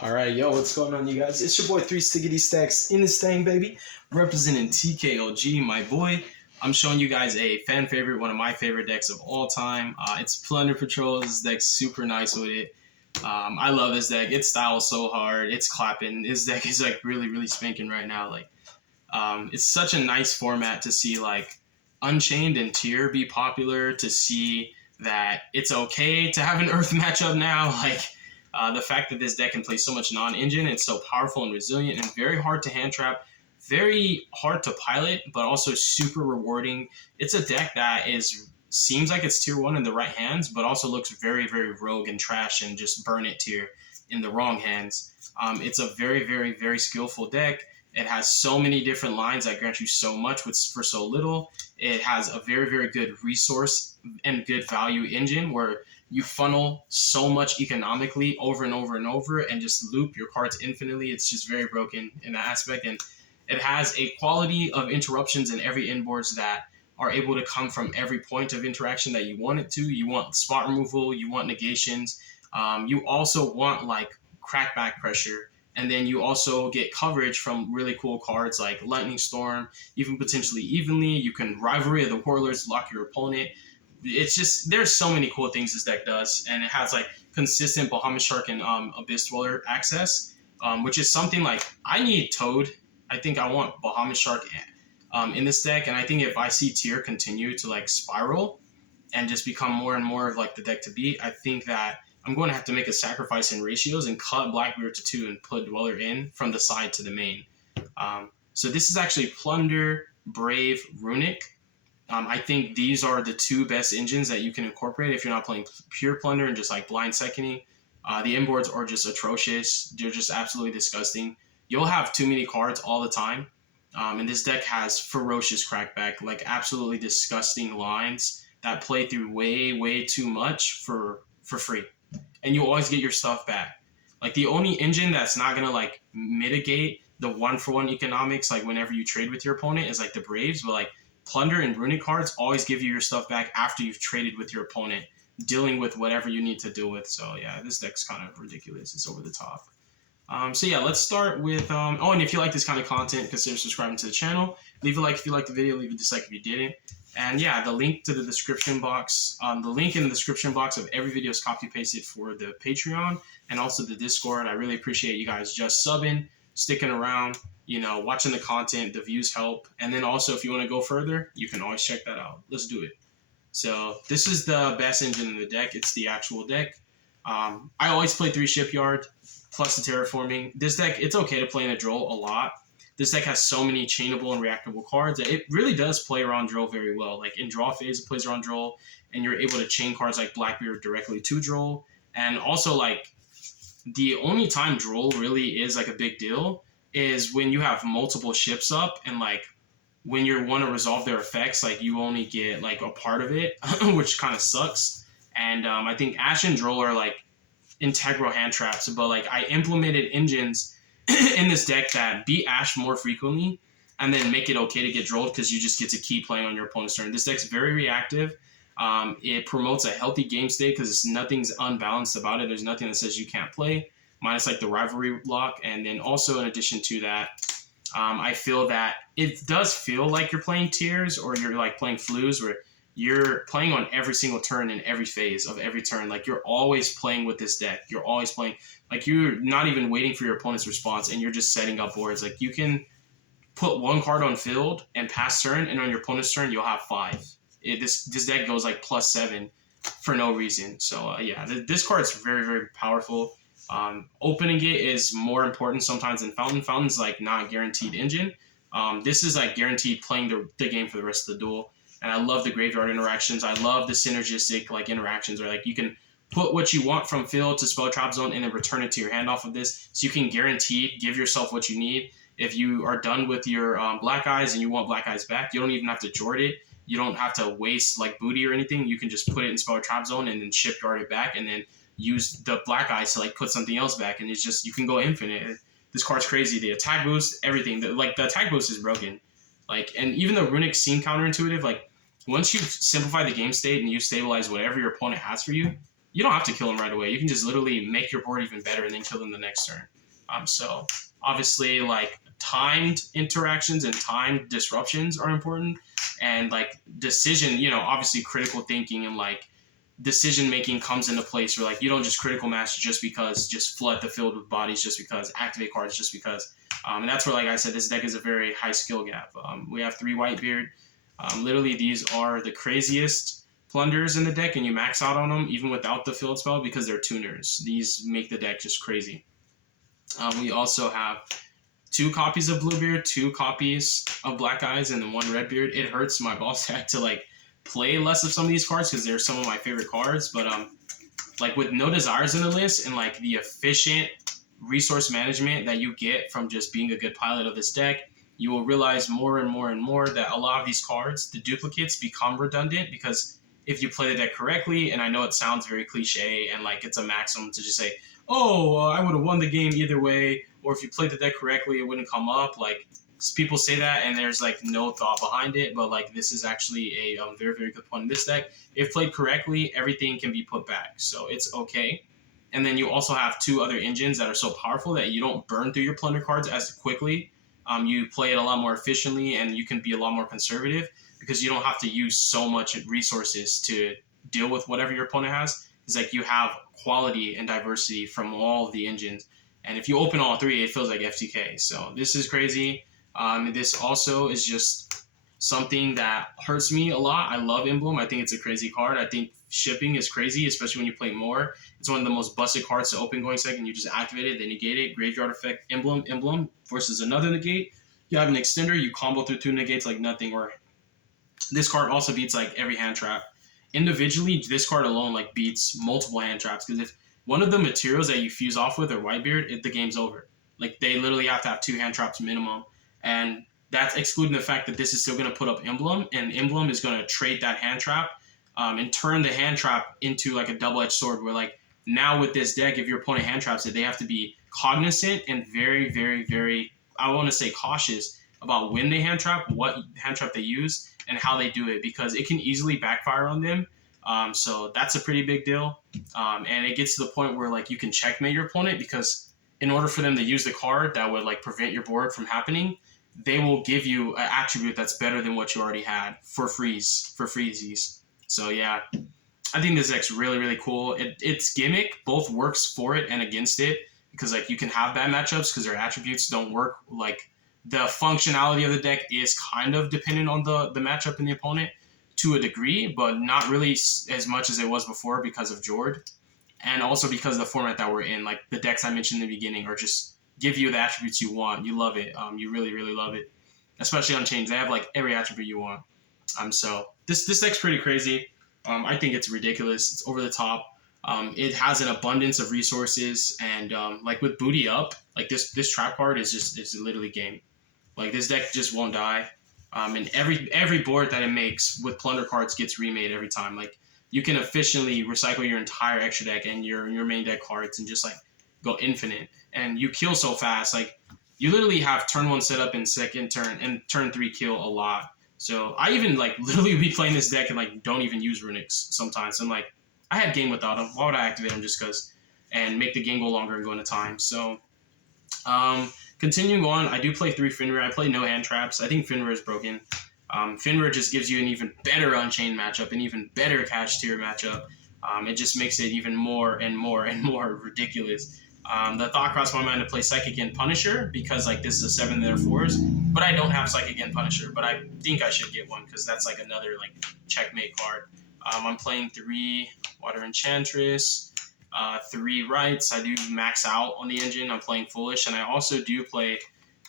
All right, yo, what's going on, you guys? It's your boy Three Stickity Stacks in this thing, baby, representing TKOG, my boy. I'm showing you guys a fan favorite, one of my favorite decks of all time. It's Plunder Patrol. This deck's super nice with it. I love this deck. It styles so hard. It's clapping. This deck is like really spanking right now. It's such a nice format to see like Unchained and Tier be popular. To see that it's okay to have an Earth matchup now, the fact that this deck can play so much non-engine, it's so powerful and resilient and very hard to hand trap, very hard to pilot, but also super rewarding. It's a deck that seems like it's tier 1 in the right hands, but also looks very rogue and trash and just burn it tier in the wrong hands. It's a very skillful deck. It has so many different lines that grant you so much for so little. It has a very good resource and good value engine where you funnel so much economically over and over and just loop your cards infinitely. It's just very broken in that aspect. And it has a quality of interruptions in every inboards that are able to come from every point of interaction that you want it to. You want spot removal, you want negations. You also want like crackback pressure. And then you also get coverage from really cool cards like Lightning Storm, even potentially Evenly. You can Rivalry of the Warlords, lock your opponent. It's just, there's so many cool things this deck does. And it has like consistent Bahamut Shark and Abyss Dweller access, which is something like I need Toad. I think I want Bahamut Shark in this deck. And I think if I see Tier continue to like spiral and just become more and more of like the deck to beat, I think that I'm going to have to make a sacrifice in ratios and cut Blackbeard to 2 and put Dweller in from the side to the main. So this is actually Plunder, Brave, RUNICK. I think these are the two best engines that you can incorporate if you're not playing pure Plunder and just like blind seconding. The inboards are just atrocious. They're just absolutely disgusting. You'll have too many cards all the time. And this deck has ferocious crackback, like absolutely disgusting lines that play through way too much for free. And you always get your stuff back. Like the only engine that's not gonna like mitigate the 1-for-1 economics, like whenever you trade with your opponent, is like the Braves. But like Plunder and RUNICK cards always give you your stuff back after you've traded with your opponent, dealing with whatever you need to deal with. So yeah, this deck's kind of ridiculous. It's over the top. So yeah, let's start with oh, and if you like this kind of content, consider subscribing to the channel. Leave a like if you liked the video. Leave a dislike if you didn't. And yeah, the link to the description box, the link in the description box of every video is copy pasted for the Patreon and also the Discord. I really appreciate you guys just subbing, sticking around, you know, watching the content. The views help. And then also, if you want to go further, you can always check that out. Let's do it. So this is the best engine in the deck. It's the actual deck. I always play 3 Shipyard plus the Terraforming. This deck, it's okay to play in a Droll a lot. This deck has so many chainable and reactable cards that it really does play around Droll very well. Like in draw phase, it plays around Droll, and you're able to chain cards like Blackbeard directly to Droll. And also, like, the only time Droll really is like a big deal is when you have multiple ships up, and like when you want to resolve their effects, like you only get like a part of it, which kind of sucks. And I think Ash and Droll are like integral hand traps, but like I implemented engines in this deck that beat Ash more frequently and then make it okay to get drolled because you just get to keep playing on your opponent's turn. This deck's very reactive. It promotes a healthy game state because nothing's unbalanced about it. There's nothing that says you can't play, minus like the rivalry lock. And then also in addition to that, I feel that it does feel like you're playing tiers or you're like playing flues where you're playing on every single turn in every phase of every turn. Like you're always playing with this deck. You're always playing. Like you're not even waiting for your opponent's response and you're just setting up boards. Like you can put 1 card on field and pass turn, and on your opponent's turn you'll have 5. This deck goes like +7 for no reason. So yeah, this card's very powerful. Opening it is more important sometimes than Fountain. Fountain's like not a guaranteed engine. This is like guaranteed playing the game for the rest of the duel. And I love the graveyard interactions. I love the synergistic like interactions where like you can put what you want from field to spell trap zone and then return it to your hand off of this. So you can guaranteed give yourself what you need. If you are done with your Black Eyes and you want Black Eyes back, you don't even have to Jord it. You don't have to waste like booty or anything. You can just put it in spell trap zone and then Shipyard it back and then use the Black Eyes to like put something else back. And it's just, you can go infinite. This card's crazy. The attack boost, everything. The attack boost is broken. Like, and even the RUNICK seem counterintuitive. Like, once you simplify the game state and you stabilize whatever your opponent has for you, you don't have to kill them right away. You can just literally make your board even better and then kill them the next turn. So obviously, like, timed interactions and timed disruptions are important, and like decision, obviously critical thinking and like decision making comes into place where like you don't just critical mass just because, just flood the field with bodies just because, activate cards just because. And that's where, like I said, this deck is a very high skill gap. We have 3 Whitebeard. Literally, these are the craziest plunders in the deck, and you max out on them even without the field spell because they're tuners. These make the deck just crazy. We also have 2 copies of Bluebeard, 2 copies of Black Eyes, and then 1 Redbeard. It hurts my ball sack to like play less of some of these cards because they're some of my favorite cards, but like with no desires in the list and like the efficient resource management that you get from just being a good pilot of this deck, you will realize more and more and more that a lot of these cards, the duplicates, become redundant because if you play the deck correctly, and I know it sounds very cliche and like it's a maxim to just say, oh, I would have won the game either way, or if you played the deck correctly, it wouldn't come up. Like, people say that and there's like no thought behind it, but like this is actually a very, very good point in this deck. If played correctly, everything can be put back, so it's okay. And then you also have 2 other engines that are so powerful that you don't burn through your plunder cards as quickly. You play it a lot more efficiently, and you can be a lot more conservative because you don't have to use so much resources to deal with whatever your opponent has. It's like you have quality and diversity from all of the engines. And if you open all 3, it feels like FTK. So this is crazy. This also is just something that hurts me a lot. I love Emblem. I think it's a crazy card. I think shipping is crazy, especially when you play more. It's one of the most busted cards to open going second. You just activate it, then negate it. Graveyard effect, Emblem versus another negate. You have an extender, you combo through 2 negates like nothing. Or this card also beats like every hand trap. Individually, this card alone like beats multiple hand traps because if one of the materials that you fuse off with are Whitebeard, the game's over. Like, they literally have to have 2 hand traps minimum. And that's excluding the fact that this is still going to put up Emblem, and Emblem is going to trade that hand trap and turn the hand trap into like a double-edged sword where like now with this deck, if your opponent hand traps it, they have to be cognizant and very, very, very, I want to say cautious about when they hand trap, what hand trap they use, and how they do it because it can easily backfire on them. So that's a pretty big deal. And it gets to the point where like you can checkmate your opponent because in order for them to use the card that would like prevent your board from happening, they will give you an attribute that's better than what you already had for freezies. So yeah, I think this deck's really, really cool. Its gimmick both works for it and against it because like you can have bad matchups because their attributes don't work. Like, the functionality of the deck is kind of dependent on the matchup and the opponent to a degree, but not really as much as it was before because of Jord. And also because of the format that we're in. Like, the decks I mentioned in the beginning are just give you the attributes you want. You love it. You really, really love it. Especially on Chains. They have like every attribute you want. So this deck's pretty crazy. I think it's ridiculous. It's over the top. It has an abundance of resources, and like with Booty Up, like this trap card is literally game. Like, this deck just won't die. And every board that it makes with plunder cards gets remade every time. Like, you can efficiently recycle your entire extra deck and your main deck cards and just like go infinite. And you kill so fast. Like, you literally have turn 1 set up in second turn and turn 3 kill a lot. So I even like literally be playing this deck and like don't even use RUNICKs sometimes. And like, I had game without them. Why would I activate them just because? And make the game go longer and go into time. So continuing on, I do play 3 Finra. I play no hand traps. I think Finra is broken. Finra just gives you an even better Unchained matchup, an even better Cash Tier matchup. It just makes it even more and more and more ridiculous. The thought crossed my mind to play Psychic and Punisher because like this is a 7 that are 4s, but I don't have Psychic and Punisher, but I think I should get one because that's like another like checkmate card. I'm playing 3 Water Enchantress, 3 Rights. I do max out on the engine. I'm playing Foolish, and I also do play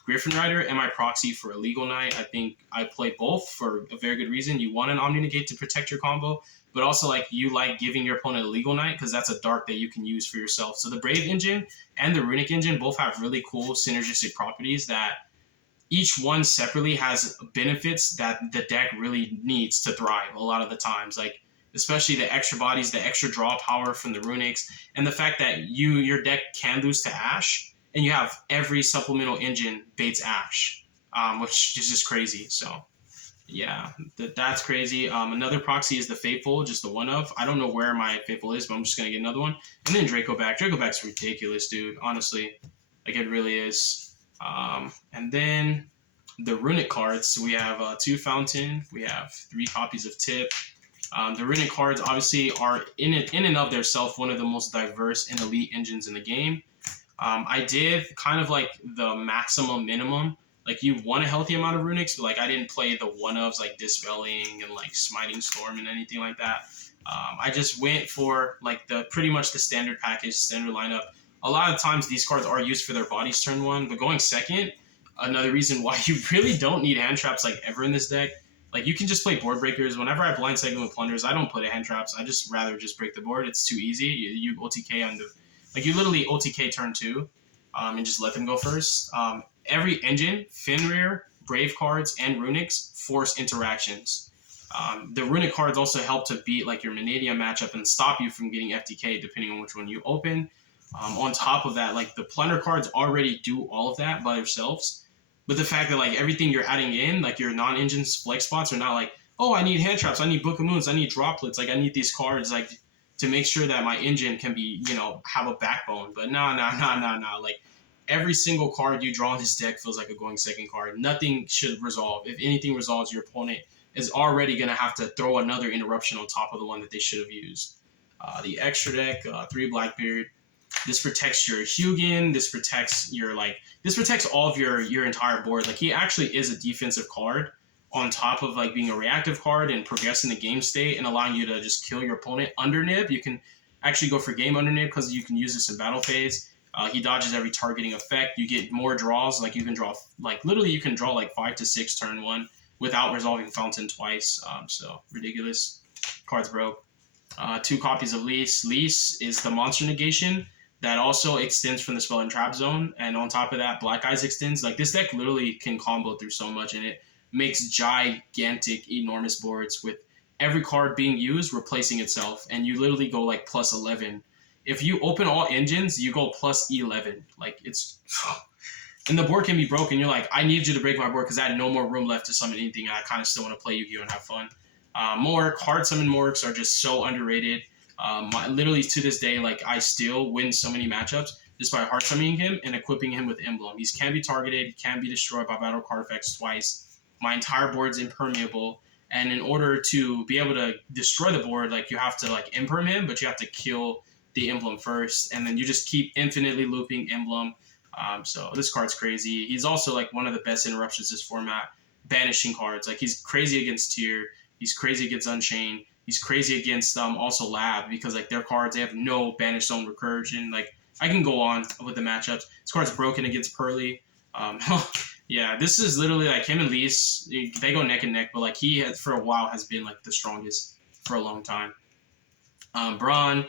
Griffin Rider and my proxy for a Legal Knight. I think I play both for a very good reason. You want an Omni Negate to protect your combo, but also like you like giving your opponent a Legal Knight because that's a dark that you can use for yourself. So the Brave engine and the Runic engine both have really cool synergistic properties that each one separately has benefits that the deck really needs to thrive a lot of the times. Like, especially the extra bodies, the extra draw power from the Runicks, and the fact that your deck can lose to Ash, and you have every supplemental engine baits Ash, which is just crazy. So Yeah, that's crazy. Another proxy is the Faithful, just the one of. I don't know where my Faithful is, but I'm just gonna get another one. And then Draco back. Draco back's ridiculous, dude. Honestly, like it really is. And then the Runic cards. We have two Fountain. We have three copies of Tip. The Runic cards obviously are in and of themselves one of the most diverse and elite engines in the game. I did kind of like the maximum minimum. Like you want a healthy amount of runics, but like I didn't play the one ofs like Dispelling and like Smiting Storm and anything like that. I just went for like the pretty much the standard package, standard lineup. A lot of times these cards are used for their bodies turn one, but going second, another reason why you really don't need hand traps like ever in this deck. Like you can just play board breakers. Whenever I blind segment with plunders, I don't play hand traps. I just rather just break the board. It's too easy. You OTK on the like you literally OTK turn two, and just let them go first. Every engine, Fenrir, Brave cards, and Runics force interactions. The Runic cards also help to beat like your Manadia matchup and stop you from getting FTK depending on which one you open. On top of that, like the Plunder cards already do all of that by themselves. But the fact that like everything you're adding in, like your non-engines flex spots are not like, oh, I need hand traps, I need Book of Moons, I need droplets, like I need these cards like to make sure that my engine can be, have a backbone. But nah. Like every single card you draw in this deck feels like a going second card. Nothing should resolve. If anything resolves, your opponent is already going to have to throw another interruption on top of the one that they should have used. The extra deck, 3 Blackbeard. This protects your Hugin. This protects all of your entire board. Like he actually is a defensive card on top of like being a reactive card and progressing the game state and allowing you to just kill your opponent under nib. You can actually go for game under nib because you can use this in battle phase. He dodges every targeting effect. You get more draws. Like you can draw literally you can draw like 5 to 6 turn one without resolving Fountain twice. So ridiculous. Cards broke. 2 copies of Lease. Lease is the monster negation that also extends from the spell and trap zone. And on top of that, Black Eyes extends. Like this deck literally can combo through so much, and it makes gigantic, enormous boards with every card being used replacing itself. And you literally go like plus 11. If you open all engines, you go plus 11. Like it's... And the board can be broken. You're like, I need you to break my board because I had no more room left to summon anything. And I kind of still want to play Yu-Gi-Oh! And have fun. Mork, hard summon Morks are just so underrated. Literally to this day, like I still win so many matchups just by hard summoning him and equipping him with Emblem. He can be targeted, he can be destroyed by battle card effects twice. My entire board's impermeable, and in order to be able to destroy the board, like you have to like imperm him, but you have to kill the Emblem first, and then you just keep infinitely looping Emblem. So this card's crazy. He's also like one of the best interruptions this format. Banishing cards, like he's crazy against Tier. He's crazy against Unchained. He's crazy against also Lab because like their cards, they have no Banish Zone Recursion. Like I can go on with the matchups. This card's broken against Pearly. Yeah, this is literally like him and Lease. They go neck and neck, but like he has, for a while has been like the strongest for a long time. Braun.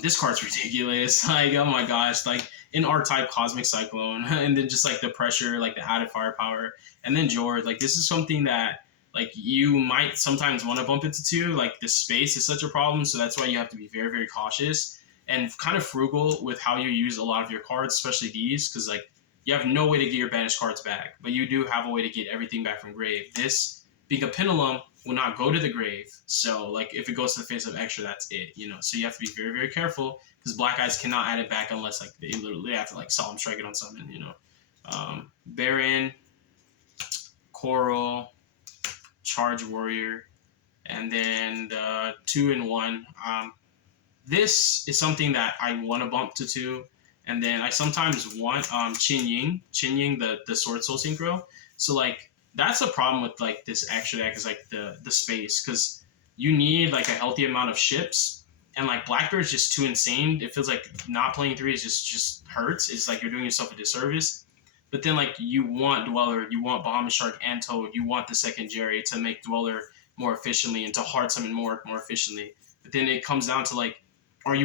This card's ridiculous. Like, oh my gosh, like in R-type Cosmic Cyclone, and then just like the pressure, like the added firepower, and then Jord. Like this is something that like you might sometimes want to bump into too. Like the space is such a problem, so that's why you have to be very, very cautious and kind of frugal with how you use a lot of your cards, especially these, because like you have no way to get your banished cards back, but you do have a way to get everything back from grave. This being a pendulum will not go to the grave, so like if it goes to the face of extra, that's it, So you have to be very, very careful because Black Eyes cannot add it back unless like they literally have to like Solemn Strike it on summon, Baron, Coral, Charge Warrior, and then the 2-in-1. This is something that I want to bump to 2, and then I sometimes want Qin Ying, the Sword Soul Synchro. So like that's a problem with like this extra deck is like the space, because you need like a healthy amount of ships, and like Blackbeard's just too insane. It feels like not playing 3 is just hurts. It's like you're doing yourself a disservice. But then, like, you want Dweller, you want Bahamut Shark and Toad, you want the second Jerry to make Dweller more efficiently and to hard summon more efficiently. But then it comes down to, like,